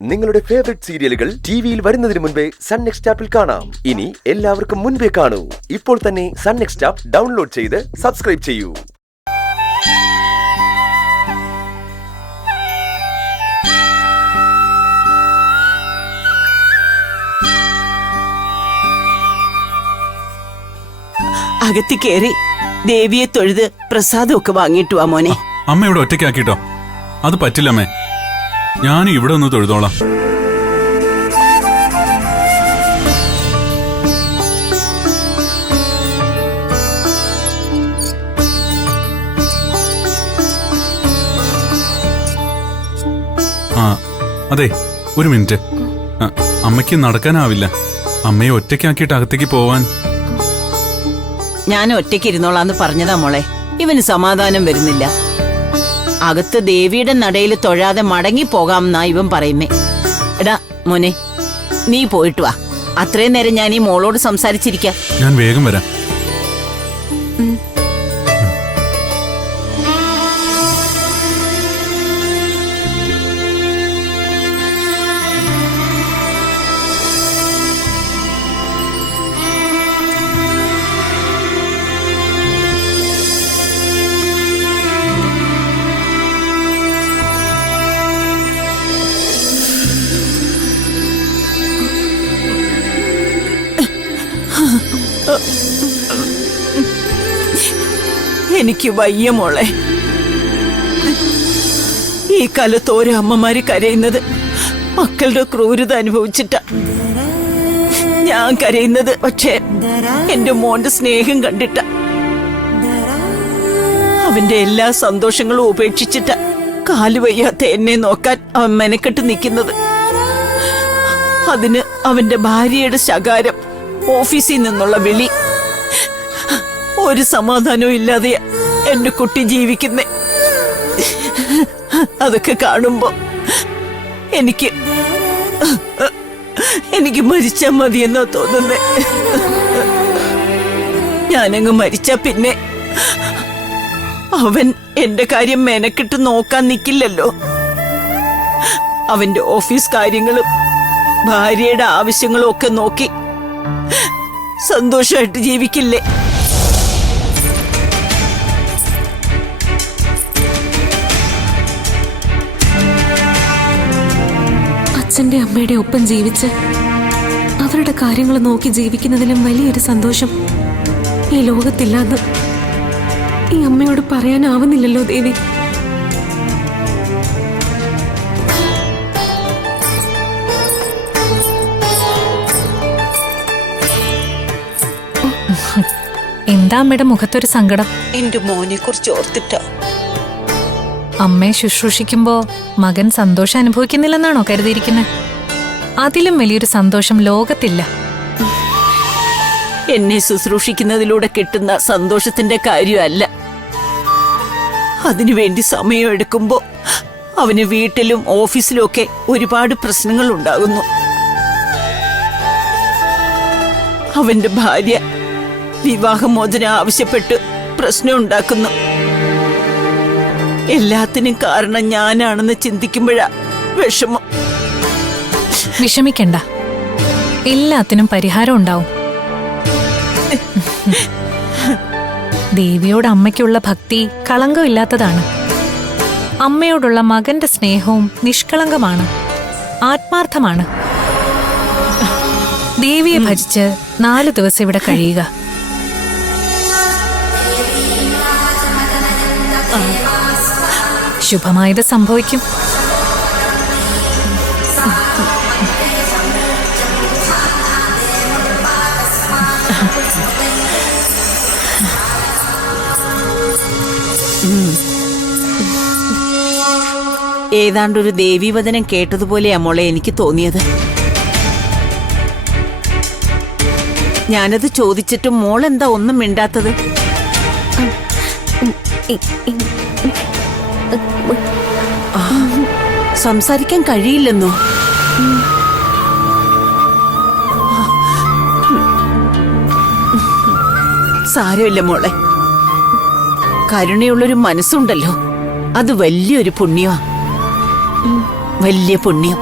നിങ്ങളുടെ ഫേവറേറ്റ് സീരിയലുകൾ ടിവിയിൽ വരുന്നതിന് മുൻപേ സൺ നെക്സ്റ്റ് ആപ്പിൽ കാണാം. ഇനി എല്ലാവർക്കും മുൻപേ കാണൂ. ഇപ്പോൾ തന്നെ സൺ നെക്സ്റ്റ് ആപ്പ് ഡൗൺലോഡ് ചെയ്ത് സബ്സ്ക്രൈബ് ചെയ്യൂ. അകത്തി കേറി ദേവിയെ തൊഴുത് പ്രസാദമൊക്കെ വാങ്ങിയിട്ട് വാ മോനെ. അമ്മ ഇവിടെ ഒറ്റയ്ക്കാക്കിട്ടോ? അത് പറ്റില്ലമ്മേ, ഞാൻ ഇവിടെ ഒന്ന് തൊഴുതോളാം. ആ അതെ, ഒരു മിനിറ്റ്. അമ്മയ്ക്ക് നടക്കാനാവില്ല. അമ്മയെ ഒറ്റയ്ക്കാക്കിയിട്ട് അകത്തേക്ക് പോവാൻ. ഞാൻ ഒറ്റയ്ക്ക് ഇരുന്നോളാന്ന് പറഞ്ഞതാ മോളെ. ഇവന് സമാധാനം വരുന്നില്ല. അകത്ത് ദേവിയുടെ നടയിൽ തൊഴാതെ മടങ്ങി പോകാമെന്നാ ഇവൻ പറയുന്നേ. എടാ മോനെ, നീ പോയിട്ട് വാ. അത്രയും നേരം ഞാൻ ഈ മോളോട് സംസാരിച്ചിരിക്കാം. ഞാൻ വേഗം വരാം. എനിക്ക് വയ്യ മോളെ. ഈ കാലത്ത് ഓരോ അമ്മമാര് കരയുന്നത് മക്കളുടെ ക്രൂരത അനുഭവിച്ചിട്ടാ. ഞാൻ കരയുന്നത് പക്ഷേ എന്റെ മോന്റെ സ്നേഹം കണ്ടിട്ട. അവന്റെ എല്ലാ സന്തോഷങ്ങളും ഉപേക്ഷിച്ചിട്ട കാലുവയ്യാത്ത എന്നെ നോക്കാൻ അവൻ മെനക്കെട്ട് നിൽക്കുന്നത്. അതിന് അവന്റെ ഭാര്യയുടെ ശകാരം, ഓഫീസിൽ നിന്നുള്ള വിളി, ഒരു സമാധാനവും ഇല്ലാതെ എന്റെ കുട്ടി ജീവിക്കുന്നേ. അതൊക്കെ കാണുമ്പോ എനിക്ക് മരിച്ചാ മതിയെന്നാ തോന്നുന്നേ. ഞാനങ്ങ് മരിച്ചാ പിന്നെ അവൻ എന്റെ കാര്യം മെനക്കെട്ട് നോക്കാൻ നിക്കില്ലല്ലോ. അവന്റെ ഓഫീസ് കാര്യങ്ങളും ഭാര്യയുടെ ആവശ്യങ്ങളും ഒക്കെ നോക്കി സന്തോഷമായിട്ട് ജീവിക്കില്ലേ? അച്ഛന്റെ അമ്മയുടെ ഒപ്പം ജീവിച്ച് അവരുടെ കാര്യങ്ങൾ നോക്കി ജീവിക്കുന്നതിലും വലിയൊരു സന്തോഷം ഈ ലോകത്തില്ലാന്ന് ഈ അമ്മയോട് പറയാനാവുന്നില്ലല്ലോ ദേവി. എന്താ അമ്മയുടെ മുഖത്തൊരു സങ്കടം? എന്റെ മോനെ കുറിച്ച് ഓർത്തിട്ടാ. അമ്മയെ ശുശ്രൂഷിക്കുമ്പോ മകൻ സന്തോഷം അനുഭവിക്കുന്നില്ലെന്നാണോ കരുതിയിരിക്കുന്നത്? അതിലും വലിയൊരു സന്തോഷം ലോകത്തില്ല. എന്നെ ശുശ്രൂഷിക്കുന്നതിലൂടെ കിട്ടുന്ന സന്തോഷത്തിന്റെ കാര്യമല്ല. അതിനുവേണ്ടി സമയമെടുക്കുമ്പോ അവന് വീട്ടിലും ഓഫീസിലും ഒക്കെ ഒരുപാട് പ്രശ്നങ്ങൾ ഉണ്ടാകുന്നു. അവന്റെ ഭാര്യ വിവാഹമോചനം ആവശ്യപ്പെട്ട് പ്രശ്നം ഉണ്ടാക്കുന്നു. എല്ലാത്തിനും കാരണം ഞാനാണെന്ന് ചിന്തിക്കുമ്പോഴാ വിഷമം. വിഷമിക്കണ്ട, എല്ലാത്തിനും പരിഹാരം ഉണ്ടാവും. ദേവിയോട് അമ്മയ്ക്കുള്ള ഭക്തി കളങ്കമില്ലാത്തതാണ്. അമ്മയോടുള്ള മകന്റെ സ്നേഹവും നിഷ്കളങ്കമാണ്, ആത്മാർത്ഥമാണ്. ദേവിയെ ഭജിച്ച് 4 ദിവസം ഇവിടെ കഴിയുക. ശുഭമായത് സംഭവിക്കും. ഏതാണ്ടൊരു ദേവീവചനം കേട്ടതുപോലെയാ മോളെ എനിക്ക് തോന്നിയത്. ഞാനത് ചോദിച്ചിട്ടും മോളെന്താ ഒന്നും മിണ്ടാത്തത്? സംസാരിക്കാൻ കഴിയില്ലെന്നോ? സാരമില്ല മോളെ, കരുണയുള്ളൊരു മനസ്സുണ്ടല്ലോ, അത് വലിയൊരു പുണ്യമാ. വലിയ പുണ്യം.